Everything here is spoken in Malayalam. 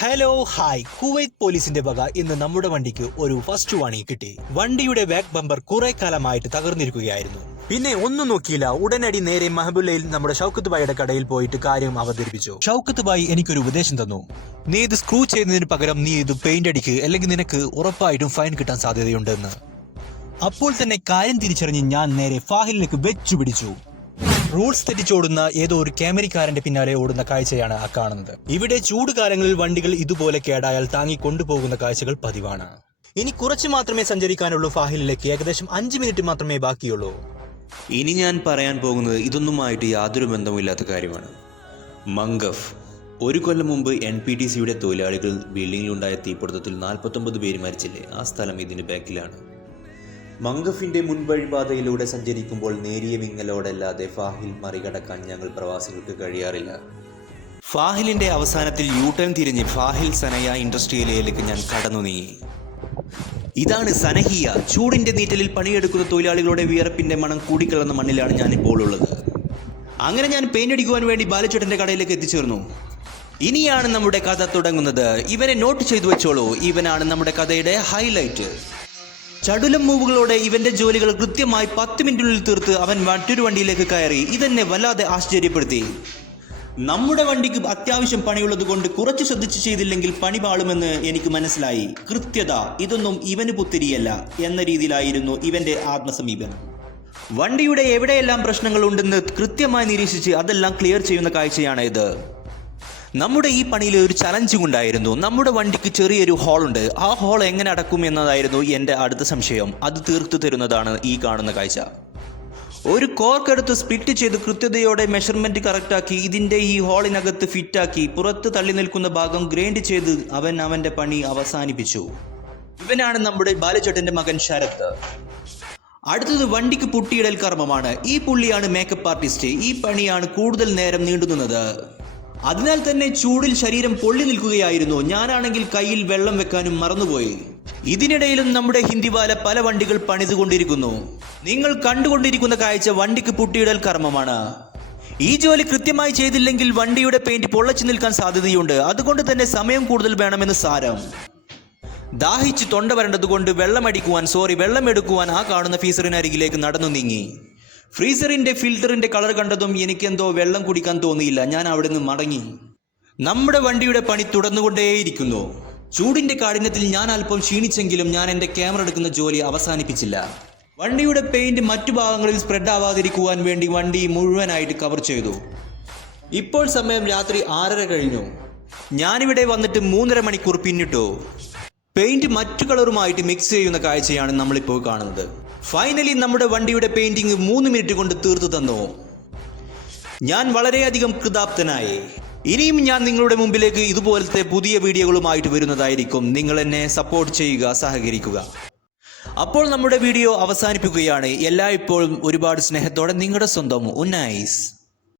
ഹലോ ഹായ് കുവൈത്ത് പോലീസിന്റെ വക ഇന്ന് നമ്മുടെ വണ്ടിക്ക് ഒരു ഫസ്റ്റ് വാണി കിട്ടി. വണ്ടിയുടെ ബാക്ക് ബമ്പർ കുറെ കാലമായിട്ട് തകർന്നിരിക്കുകയായിരുന്നു. പിന്നെ ഒന്നും നോക്കിയില്ല. ഉടനടി നേരെ മഹബുല്ലയിൽ നമ്മുടെ ഷൗക്കത്ത് ബായിയുടെ കടയിൽ പോയിട്ട് കാര്യം അവതരിപ്പിച്ചു. ഷൗക്കത്ത് ബായി എനിക്കൊരു ഉപദേശം തന്നു. നീ ഇത് സ്ക്രൂ ചെയ്യുന്നതിന് പകരം നീ ഇത് പെയിന്റ് അടിക്ക്. അല്ലെങ്കിൽ നിനക്ക് ഉറപ്പായിട്ടും ഫൈൻ കിട്ടാൻ സാധ്യതയുണ്ടെന്ന്. അപ്പോൾ തന്നെ കാര്യം തിരിച്ചറിഞ്ഞ് ഞാൻ നേരെ ഫാഹിലിലേക്ക് വെച്ചു പിടിച്ചു റൂൾസ് തെറ്റിച്ചോടുന്ന ഏതോ ഒരു ക്യാമറക്കാരന്റെ പിന്നാലെ ഓടുന്ന കാഴ്ചയാണ് ആ കാണുന്നത്. ഇവിടെ ചൂട് കാലങ്ങളിൽ വണ്ടികൾ ഇതുപോലെ കേടായാൽ താങ്ങി കൊണ്ടുപോകുന്ന കാഴ്ചകൾ പതിവാണ്. ഇനി കുറച്ച് മാത്രമേ സഞ്ചരിക്കാനുള്ളൂ ഫാഹിലിലേക്ക്. ഏകദേശം അഞ്ച് മിനിറ്റ് മാത്രമേ ബാക്കിയുള്ളൂ. ഇനി ഞാൻ പറയാൻ പോകുന്നത് ഇതൊന്നുമായിട്ട് യാതൊരു ബന്ധവുമില്ലാത്ത കാര്യമാണ്. മംഗഫ് ഒരു കൊല്ലം മുമ്പ് എൻ പി ടി സിയുടെ തൊഴിലാളികൾ ബിൽഡിങ്ങിലുണ്ടായ തീപിടുത്തത്തിൽ നാൽപ്പത്തൊമ്പത് പേര് മരിച്ചില്ലേ? ആ സ്ഥലം ഇതിന് ബാക്കിലാണ്. മംഗഫിന്റെ മുൻവഴിപാതയിലൂടെ സഞ്ചരിക്കുമ്പോൾ നേരിയ വിങ്ങലോടല്ലാതെ ഫാഹിൽ മറികടക്കാൻ ഞങ്ങൾ പ്രവാസികൾക്ക് കഴിയാറില്ല. ഫാഹിലിന്റെ അവസാനത്തിൽ യൂ ടേൺ തിരിഞ്ഞ് ഫാഹിൽ സനയ ഇൻഡസ്ട്രിയലിലേക്ക് ഞാൻ കടന്നു നീങ്ങി ഇതാണ് സനഹിയ. ചൂടിന്റെ നീറ്റലിൽ പണിയെടുക്കുന്ന തൊഴിലാളികളുടെ വിയർപ്പിന്റെ മണം കൂടിക്കളന്ന മണ്ണിലാണ് ഞാൻ ഇപ്പോൾ ഉള്ളത്. അങ്ങനെ ഞാൻ പെയിന്റ് അടിക്കുവാൻ വേണ്ടി ബാലച്ചേട്ടന്റെ കടയിലേക്ക് എത്തിച്ചേർന്നു. ഇനിയാണ് നമ്മുടെ കഥ തുടങ്ങുന്നത്. ഇവനെ നോട്ട് ചെയ്തു വെച്ചോളൂ. ഇവനാണ് നമ്മുടെ കഥയുടെ ഹൈലൈറ്റ് ചടുലം മൂവുകളോടെ ഇവന്റെ ജോലികൾ കൃത്യമായി പത്ത് മിനിറ്റിനുള്ളിൽ തീർത്ത് അവൻ മറ്റൊരു വണ്ടിയിലേക്ക് കയറി. ഇതെന്നെ വല്ലാതെ ആശ്ചര്യപ്പെടുത്തി. നമ്മുടെ വണ്ടിക്ക് അത്യാവശ്യം പണിയുള്ളത് കൊണ്ട് കുറച്ച് ശ്രദ്ധിച്ച് ചെയ്തില്ലെങ്കിൽ പണി പാളുമെന്ന് എനിക്ക് മനസ്സിലായി. കൃത്യത ഇതൊന്നും ഇവന് പുത്തിരിയല്ല എന്ന രീതിയിലായിരുന്നു ഇവന്റെ ആത്മസമീപനം. വണ്ടിയുടെ എവിടെയെല്ലാം പ്രശ്നങ്ങൾ ഉണ്ടെന്ന് കൃത്യമായി നിരീക്ഷിച്ച് അതെല്ലാം ക്ലിയർ ചെയ്യുന്ന കാഴ്ചയാണ് ഇത്. നമ്മുടെ ഈ പണിയിൽ ഒരു ചലഞ്ചും ഉണ്ടായിരുന്നു. നമ്മുടെ വണ്ടിക്ക് ചെറിയൊരു ഹോളുണ്ട് ആ ഹോൾ എങ്ങനെ അടക്കും എന്നതായിരുന്നു എന്റെ അടുത്ത സംശയം. അത് തീർത്തു തരുന്നതാണ് ഈ കാണുന്ന കാഴ്ച. ഒരു കോർക്ക് എടുത്ത് സ്പ്ലിറ്റ് ചെയ്ത് കൃത്യതയോടെ മെഷർമെന്റ് കറക്റ്റാക്കി ഇതിന്റെ ഈ ഹോളിനകത്ത് ഫിറ്റാക്കി പുറത്ത് തള്ളി നിൽക്കുന്ന ഭാഗം ഗ്രൈൻഡ് ചെയ്ത് അവൻ അവന്റെ പണി അവസാനിപ്പിച്ചു. ഇവനാണ് നമ്മുടെ ബാലചേട്ടന്റെ മകൻ ശരത്. അടുത്തത് വണ്ടിക്ക് പുട്ടിയിടൽ കർമ്മമാണ്. ഈ പുള്ളിയാണ് മേക്കപ്പ് ആർട്ടിസ്റ്റ് ഈ പണിയാണ് കൂടുതൽ നേരം നീണ്ടുനിന്നത്. അതിനാൽ തന്നെ ചൂടിൽ ശരീരം പൊള്ളി നിൽക്കുകയായിരുന്നു. ഞാനാണെങ്കിൽ കയ്യിൽ വെള്ളം വെക്കാനും മറന്നുപോയി. ഇതിനിടയിലും നമ്മുടെ ഹിന്ദിവാല പല വണ്ടികൾ പണിതുകൊണ്ടിരിക്കുന്നു. നിങ്ങൾ കണ്ടുകൊണ്ടിരിക്കുന്ന കാഴ്ച വണ്ടിക്ക് പുട്ടിയിടൽ കർമ്മമാണ്. ഈ ജോലി കൃത്യമായി ചെയ്തില്ലെങ്കിൽ വണ്ടിയുടെ പെയിന്റ് പൊള്ളച്ചു നിൽക്കാൻ സാധ്യതയുണ്ട്. അതുകൊണ്ട് തന്നെ സമയം കൂടുതൽ വേണമെന്ന് സാരം. ദാഹിച്ച് തൊണ്ട വരേണ്ടതുകൊണ്ട് വെള്ളമടിക്കുവാൻ സോറി വെള്ളമെടുക്കുവാൻ ആ കാണുന്ന ഫീസറിനരികിലേക്ക് നടന്നു നീങ്ങി. ഫ്രീസറിന്റെ ഫിൽറ്ററിന്റെ കളർ കണ്ടതും എനിക്കെന്തോ വെള്ളം കുടിക്കാൻ തോന്നിയില്ല. ഞാൻ അവിടെ നിന്ന് മടങ്ങി. നമ്മുടെ വണ്ടിയുടെ പണി തുടർന്നുകൊണ്ടേയിരിക്കുന്നു. ചൂടിന്റെ കാഠിന്യത്തിൽ ഞാൻ അല്പം ക്ഷീണിച്ചെങ്കിലും ഞാൻ എന്റെ ക്യാമറ എടുക്കുന്ന ജോലി അവസാനിപ്പിച്ചില്ല. വണ്ടിയുടെ പെയിന്റ് മറ്റു ഭാഗങ്ങളിൽ സ്പ്രെഡ് ആവാതിരിക്കുവാൻ വേണ്ടി വണ്ടി മുഴുവനായിട്ട് കവർ ചെയ്തു. ഇപ്പോൾ സമയം രാത്രി ആറര കഴിഞ്ഞു. ഞാനിവിടെ വന്നിട്ട് മൂന്നര മണിക്കൂർ പിന്നിട്ടു. പെയിന്റ് മറ്റു കളറുമായിട്ട് മിക്സ് ചെയ്യുന്ന കാഴ്ചയാണ് നമ്മളിപ്പോൾ കാണുന്നത്. ഫൈനലി നമ്മുടെ വണ്ടിയുടെ പെയിന്റിംഗ് മൂന്ന് മിനിറ്റ് കൊണ്ട് തീർത്തു തന്നു. ഞാൻ വളരെയധികം കൃതാപ്തനായി. ഇനിയും ഞാൻ നിങ്ങളുടെ മുമ്പിലേക്ക് ഇതുപോലത്തെ പുതിയ വീഡിയോകളുമായിട്ട് വരുന്നതായിരിക്കും. നിങ്ങൾ എന്നെ സപ്പോർട്ട് ചെയ്യുക സഹകരിക്കുക. അപ്പോൾ നമ്മുടെ വീഡിയോ അവസാനിപ്പിക്കുകയാണ്. എല്ലായ്പ്പോഴും ഒരുപാട് സ്നേഹത്തോടെ നിങ്ങളുടെ സ്വന്തം ഉന്നൈസ്.